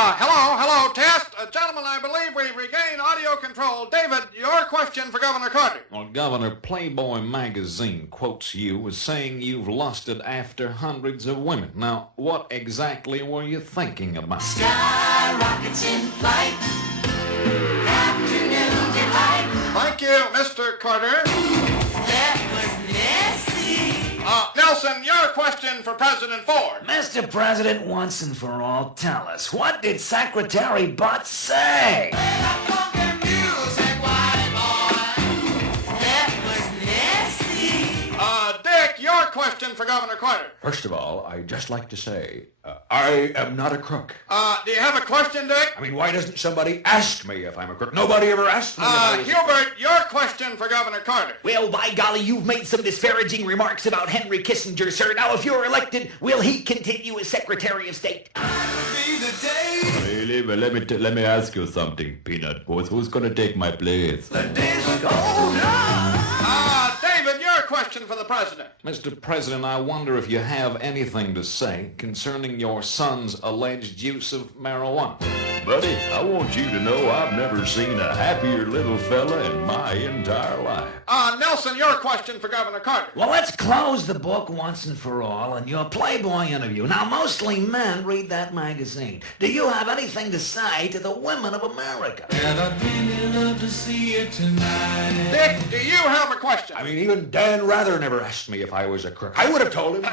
Hello, test. Gentlemen, I believe we've regained audio control. David, your question for Governor Carter. Well, Governor, Playboy magazine quotes you as saying you've lusted after hundreds of women. Now, what exactly were you thinking about? Sky rockets in flight, afternoon delight. Thank you, Mr. Carter. That was nasty. Nelson, your question for President Ford. Mr. President, once and for all, tell us, what did Secretary Butt say? That was nasty. Dick, your question for Governor Carter. First of all, I'd just like to say, I am not a crook. Do you have a question, Dick? I mean, why doesn't somebody ask me if I'm a crook? Nobody ever asked me if I was Hubert, your question for Governor Carter. Well, by golly, you've made some disparaging remarks about Henry Kissinger, sir. Now, if you're elected, will he continue as Secretary of State? Really? Well, let me ask you something, Peanut Boys. Who's gonna take my place? David, your question for the President. Mr. President, I wonder if you have anything to say concerning your son's alleged use of marijuana. Buddy, I want you to know I've never seen a happier little fella in my entire life. Nelson, your question for Governor Carter. Well, let's close the book once and for all in your Playboy interview. Now, mostly men read that magazine. Do you have anything to say to the women of America? And I'd really love to see you tonight. Dick, do you have a question? I mean, even Dan Rather never asked me if I was a crook. I would have told him.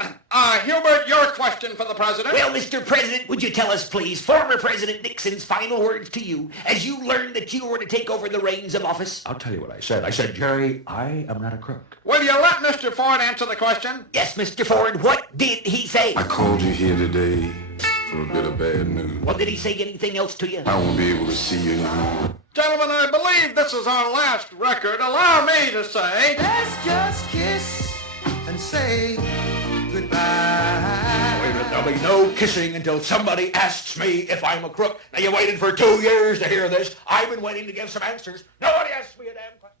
Hubert, your question for the President. Well, Mr. President, would you tell us, please, former President Nixon's final words to you as you learned that you were to take over the reins of office? I'll tell you what I said. I said, Jerry, I am not a crook. Will you let Mr. Ford answer the question? Yes, Mr. Ford, what did he say? I called you here today for a bit of bad news. Well, did he say anything else to you? I won't be able to see you anymore. Gentlemen, I believe this is our last record. Allow me to say... Let's just kiss and say goodbye. Wait a minute, there'll be no kissing until somebody asks me if I'm a crook. Now, you waited for 2 years to hear this. I've been waiting to give some answers. Nobody asked me a damn question.